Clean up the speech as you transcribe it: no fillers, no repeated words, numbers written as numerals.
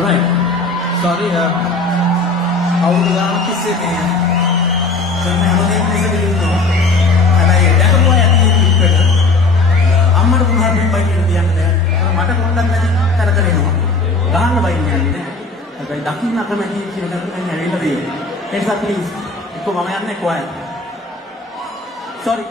Right. Sorry, අවුරුදු ගානක් තිස්සේ මේ කරන හැමදේම ඉස්සෙල්ලා හැබැයි දැකපුවා ඇති පිටට අම්මට පුහා දෙපයි කියලා කියන්නේ මට පොඩ්ඩක් නැති කර කර එනවා. ගහන්න බයින්නේ නැහැ. හැබැයි දකින්න අකමැති කියලා දැක්කම ඇවිල්ලා දෙන්නේ. ඒ නිසා ප්ලීස් එක්ක මම යන්නේ කොහේ. Sorry.